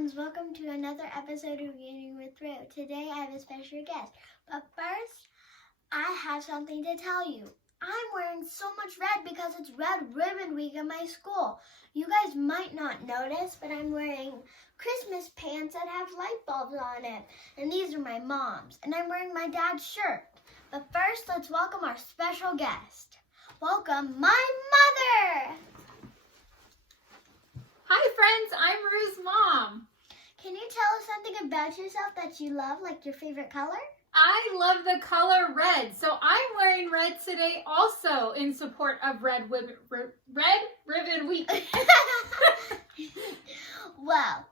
friends, welcome to another episode of Reading with Rue. Today I have a special guest, but first I have something to tell you. I'm wearing so much red because it's Red Ribbon Week at my school. You guys might not notice, but I'm wearing Christmas pants that have light bulbs on it, and these are my mom's, and I'm wearing my dad's shirt. But first, let's welcome our special guest. Welcome my mother! Hi friends, I'm Rue's mom. Can you tell us something about yourself that you love, like your favorite color? I love the color red, so I'm wearing red today also in support of Red Ribbon Week. Well,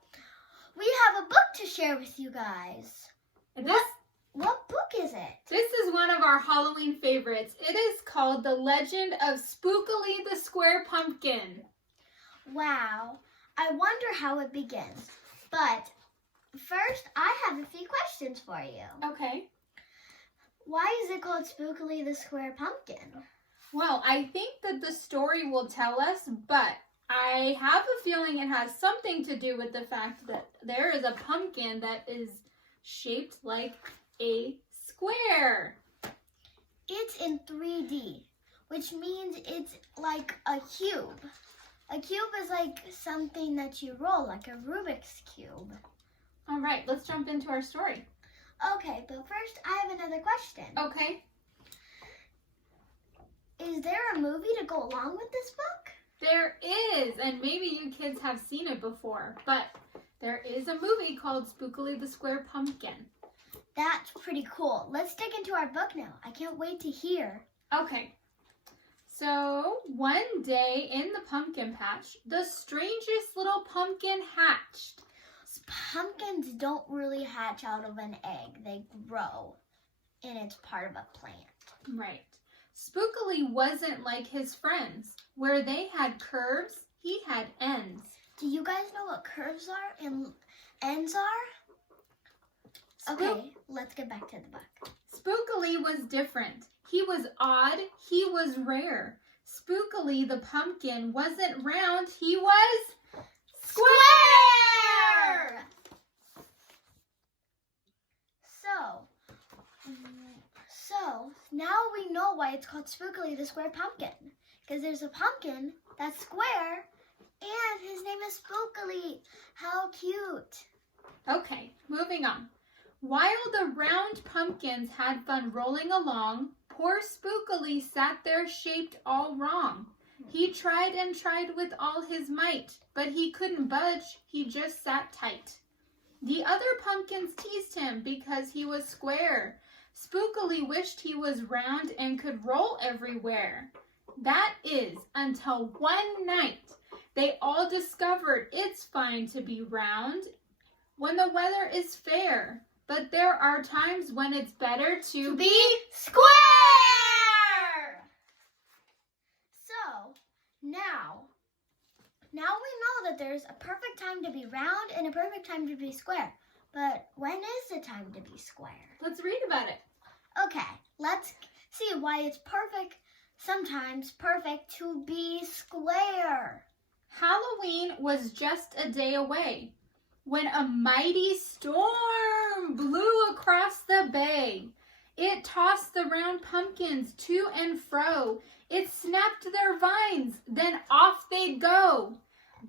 we have a book to share with you guys. What book is it? This is one of our Halloween favorites. It is called The Legend of Spookley the Square Pumpkin. Wow, I wonder how it begins. But first, I have a few questions for you. Okay. Why is it called Spookley the Square Pumpkin? Well, I think that the story will tell us, but I have a feeling it has something to do with the fact that there is a pumpkin that is shaped like a square. It's in 3D, which means it's like a cube. A cube is like something that you roll, like a Rubik's Cube. All right, let's jump into our story. Okay, but first I have another question. Okay. Is there a movie to go along with this book? There is, and maybe you kids have seen it before, but there is a movie called Spookley the Square Pumpkin. That's pretty cool. Let's dig into our book now. I can't wait to hear. Okay. So, one day in the pumpkin patch, the strangest little pumpkin hatched. Pumpkins don't really hatch out of an egg. They grow, and it's part of a plant. Right. Spookily wasn't like his friends. Where they had curves, he had ends. Do you guys know what curves are and ends are? Okay, let's get back to the book. Spookily was different. He was odd. He was rare. Spookily the pumpkin wasn't round. He was square! So now we know why it's called Spookley the Square Pumpkin. Because there's a pumpkin that's square, and his name is Spookley. How cute. Okay, moving on. While the round pumpkins had fun rolling along, poor Spookily sat there shaped all wrong. He tried and tried with all his might, but he couldn't budge, he just sat tight. The other pumpkins teased him because he was square. Spookily wished he was round and could roll everywhere. That is, until one night, they all discovered it's fine to be round when the weather is fair. But there are times when it's better to be square! So, now we know that there's a perfect time to be round and a perfect time to be square. But when is the time to be square? Let's read about it. Okay, let's see why it's sometimes perfect to be square. Halloween was just a day away when a mighty storm blew across the bay. It tossed the round pumpkins to and fro. It snapped their vines, then off they'd go.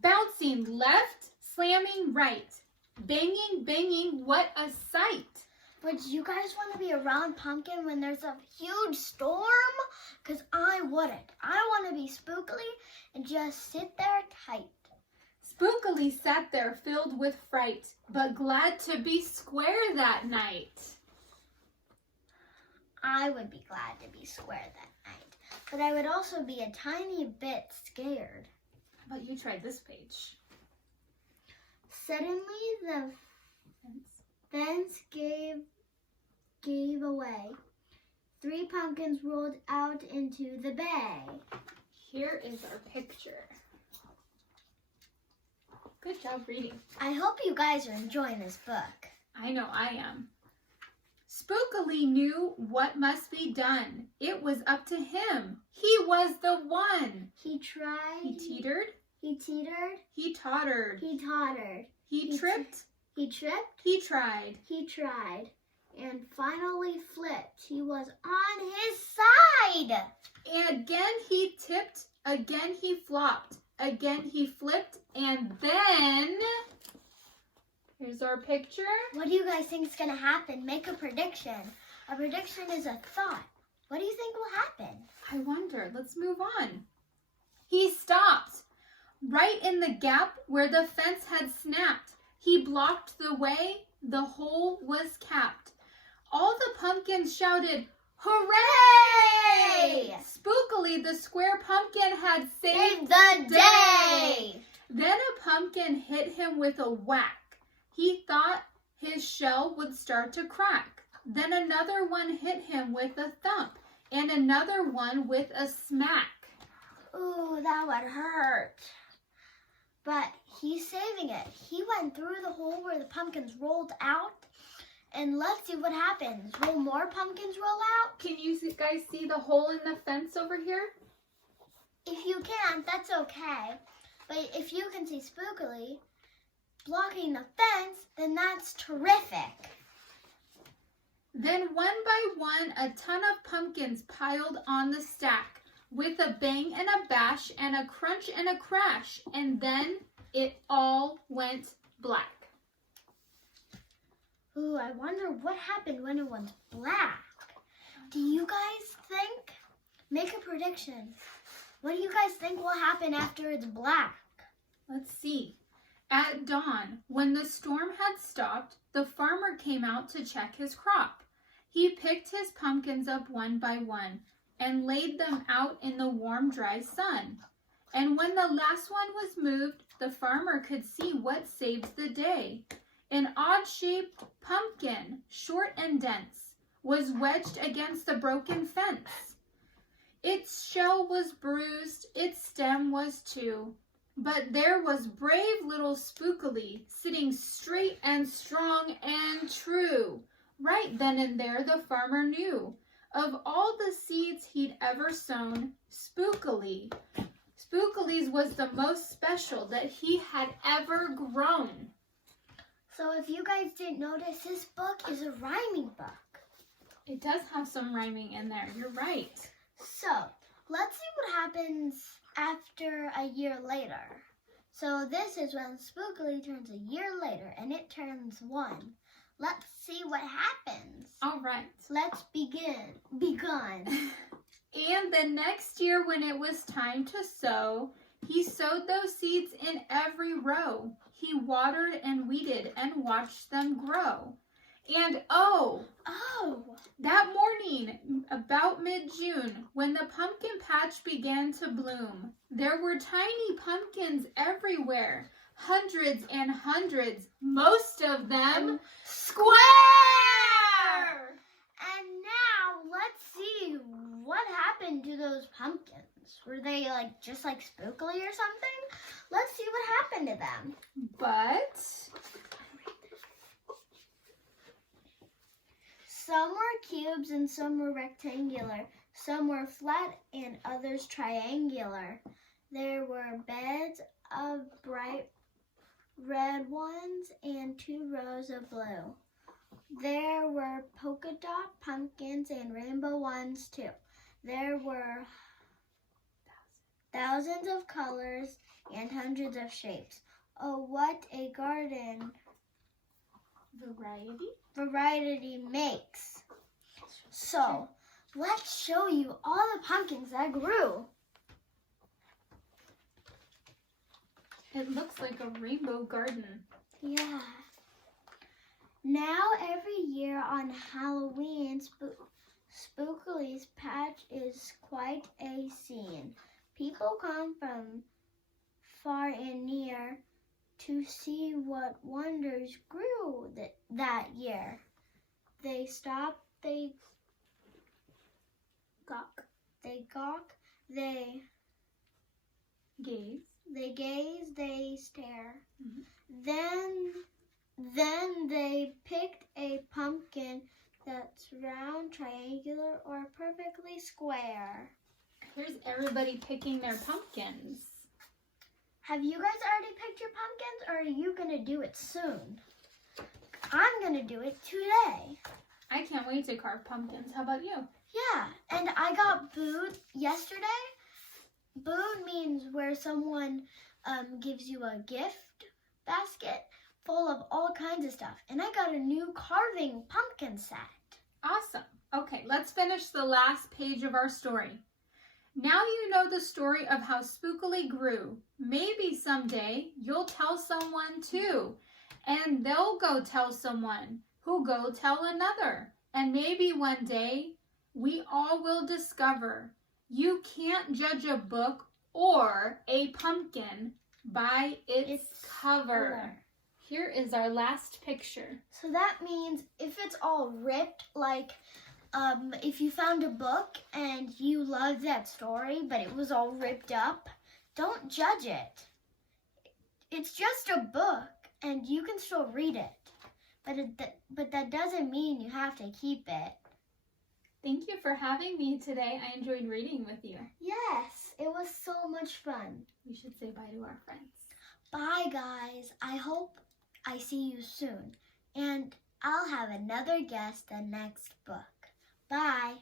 Bouncing left, slamming right. Banging, banging, what a sight. Would you guys want to be a round pumpkin when there's a huge storm? Because I wouldn't. I want to be spookily and just sit there tight. Spookily sat there filled with fright, but glad to be square that night. I would be glad to be square that night, but I would also be a tiny bit scared. But you tried this page. Suddenly the fence gave away. 3 pumpkins rolled out into the bay. Here is our picture. Good job reading. I hope you guys are enjoying this book. I know I am. Spookily knew what must be done. It was up to him. He was the one. He tried. He teetered. He teetered. He tottered. He tottered. He tripped. He tripped. He tried. He tried. And finally flipped. He was on his side. And again he tipped. Again he flopped. Again he flipped. And then, here's our picture. What do you guys think is going to happen? Make a prediction. A prediction is a thought. What do you think will happen? I wonder. Let's move on. He stopped right in the gap where the fence had snapped. He blocked the way. The hole was capped. All the pumpkins shouted, "Hooray!" Spookily, the square pumpkin had saved the day. Then a pumpkin hit him with a whack. He thought his shell would start to crack. Then another one hit him with a thump, and another one with a smack. Ooh, that would hurt. But he's saving it. He went through the hole where the pumpkins rolled out. And let's see what happens. Will more pumpkins roll out? Can you guys see the hole in the fence over here? If you can't, that's okay. But if you can see Spookily blocking the fence, then that's terrific. Then one by one, a ton of pumpkins piled on the stack with a bang and a bash and a crunch and a crash. And then it all went black. Ooh, I wonder what happened when it went black. Do you guys think? Make a prediction. What do you guys think will happen after it's black? Let's see. At dawn, when the storm had stopped, the farmer came out to check his crop. He picked his pumpkins up one by one and laid them out in the warm, dry sun. And when the last one was moved, the farmer could see what saved the day. An odd-shaped pumpkin, short and dense, was wedged against the broken fence. Its shell was bruised, its stem was too, but there was brave little Spookily, sitting straight and strong and true. Right then and there the farmer knew, of all the seeds he'd ever sown, Spookily's was the most special that he had ever grown. So if you guys didn't notice, this book is a rhyming book. It does have some rhyming in there. You're right. So let's see what happens after a year later. So this is when Spookily turns a year later, and it turns 1. Let's see what happens. All right. Let's begun. And the next year when it was time to sow, he sowed those seeds in every row. He watered and weeded and watched them grow. And oh, that morning, about mid-June, when the pumpkin patch began to bloom, there were tiny pumpkins everywhere, hundreds and hundreds, most of them square! And now let's see what happened to those pumpkins. Were they just like Spookily or something? Let's see what happened to them. But some were cubes and some were rectangular. Some were flat and others triangular. There were beds of bright red ones and 2 rows of blue. There were polka dot pumpkins and rainbow ones too. There were thousands of colors and hundreds of shapes. Oh, what a garden variety makes. So, let's show you all the pumpkins that grew. it looks like a rainbow garden. Yeah. Now every year on Halloween, Spookily's patch is quite a scene. People come from far and near to see what wonders grew that year. They stop, they gawk, they Gaze. they gaze, they stare. Mhm. Then they picked a pumpkin that's round, triangular, or perfectly square. Here's everybody picking their pumpkins. Have you guys already picked your pumpkins, or are you going to do it soon? I'm going to do it today. I can't wait to carve pumpkins. How about you? Yeah, and I got booed yesterday. Booed means where someone gives you a gift basket full of all kinds of stuff. And I got a new carving pumpkin set. Awesome. Okay, let's finish the last page of our story. Now you know the story of how Spookley grew. Maybe someday you'll tell someone too. And they'll go tell someone who'll go tell another. And maybe one day we all will discover you can't judge a book or a pumpkin by its cover. Here is our last picture. So that means if it's all ripped, like if you found a book and you loved that story, but it was all ripped up, don't judge it. It's just a book, and you can still read it. But that doesn't mean you have to keep it. Thank you for having me today. I enjoyed reading with you. Yes, it was so much fun. We should say bye to our friends. Bye, guys. I hope I see you soon. And I'll have another guest the next book. Bye.